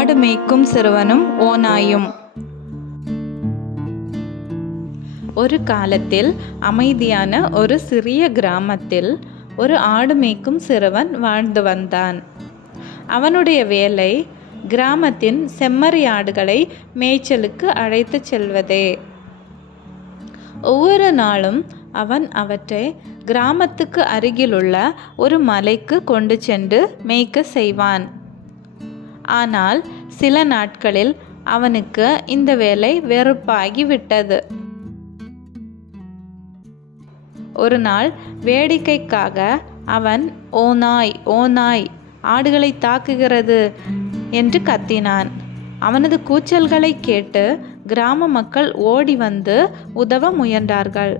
ஆடு மேய்க்கும் சிறுவனும் ஓநாயும். ஒரு காலத்தில் அமைதியான ஒரு சிறிய கிராமத்தில் ஒரு ஆடு மேய்க்கும் சிறுவன் வாழ்ந்து வந்தான். அவனுடைய வேலை கிராமத்தின் செம்மறி ஆடுகளை மேய்ச்சலுக்கு அழைத்துச் செல்வதே. ஒவ்வொரு நாளும் அவன் அவற்றை கிராமத்துக்கு அருகிலுள்ள ஒரு மலைக்கு கொண்டு சென்று மேய்க்க செய்வான். ஆனால் சில நாட்களில் அவனுக்கு இந்த வேலை வெறுப்பாகி விட்டது. ஒரு நாள் வேடிக்கைக்காக அவன் ஓநாய் ஓநாய் ஆடுகளை தாக்குகிறது என்று கத்தினான். அவனது கூச்சல்களை கேட்டு கிராம மக்கள் ஓடி வந்து உதவ முயன்றார்கள்.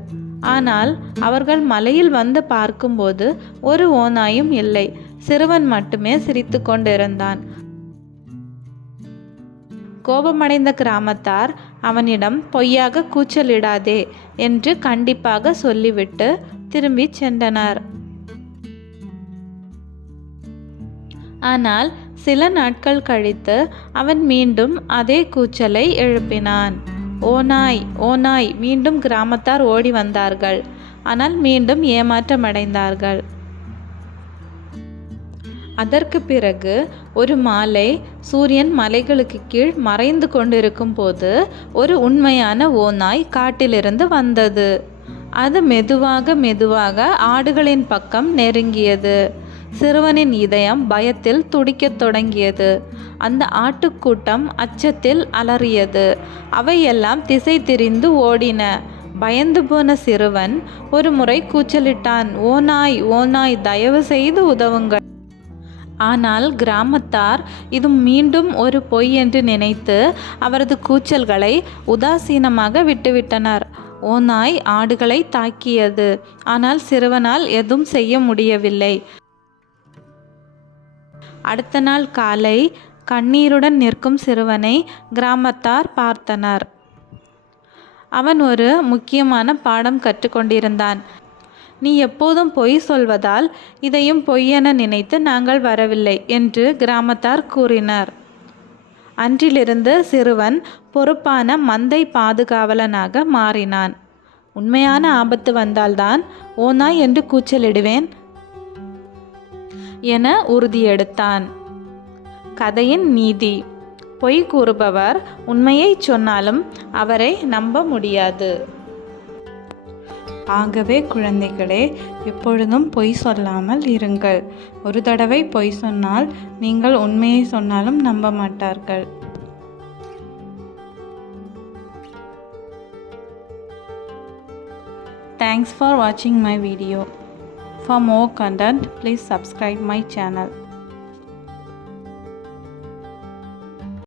ஆனால் அவர்கள் மலையில் வந்து பார்க்கும்போது ஒரு ஓநாயும் இல்லை. சிறுவன் மட்டுமே சிரித்து கொண்டிருந்தான். கோபமடைந்த கிராமத்தார் அவனிடம் பொய்யாக கூச்சலிடாதே என்று கண்டிப்பாக சொல்லிவிட்டு திரும்பி சென்றனர். ஆனால் சில நாட்கள் கழித்து அவன் மீண்டும் அதே கூச்சலை எழுப்பினான். ஓநாய் ஓநாய் மீண்டும் கிராமத்தார் ஓடி வந்தார்கள். ஆனால் மீண்டும் ஏமாற்றமடைந்தார்கள். அதற்கு பிறகு ஒரு மாலை சூரியன் மலைகளுக்கு கீழ் மறைந்து கொண்டிருக்கும் போது ஒரு உண்மையான ஓநாய் காட்டிலிருந்து வந்தது. அது மெதுவாக மெதுவாக ஆடுகளின் பக்கம் நெருங்கியது. சிறுவனின் இதயம் பயத்தில் துடிக்கத் தொடங்கியது. அந்த ஆட்டுக்கூட்டம் அச்சத்தில் அலறியது. அவையெல்லாம் திசை திரிந்து ஓடின. பயந்து போன சிறுவன் ஒரு முறை கூச்சலிட்டான், ஓநாய் ஓநாய் தயவு செய்து உதவுங்கள். ஆனால் கிராமத்தார் இது மீண்டும் ஒரு பொய் என்று நினைத்து அவரது கூச்சல்களை உதாசீனமாக விட்டுவிட்டனர். ஓநாய் ஆடுகளை தாக்கியது. ஆனால் சிறுவனால் எதுவும் செய்ய முடியவில்லை. அடுத்த நாள் காலை கண்ணீருடன் நிற்கும் சிறுவனை கிராமத்தார் பார்த்தனர். அவன் ஒரு முக்கியமான பாடம் கற்றுக்கொண்டிருந்தான். நீ எப்போதும் பொய் சொல்வதால் இதையும் பொய்யென நினைத்து நாங்கள் வரவில்லை என்று கிராமத்தார் கூறினர். அன்றிலிருந்து சிறுவன் பொறுப்பான மந்தை பாதுகாவலனாக மாறினான். உண்மையான ஆபத்து வந்தால்தான் ஓநாய் என்று கூச்சலிடுவேன் என உறுதியெடுத்தான். கதையின் நீதி: பொய் கூறுபவர் உண்மையை சொன்னாலும் அவரை நம்ப முடியாது. ஆகவே குழந்தைகளே, எப்பொழுதும் பொய் சொல்லாமல் இருங்கள். ஒரு தடவை பொய் சொன்னால் நீங்கள் உண்மையை சொன்னாலும் நம்ப மாட்டார்கள். Thanks for watching my video. For more content, please subscribe my channel.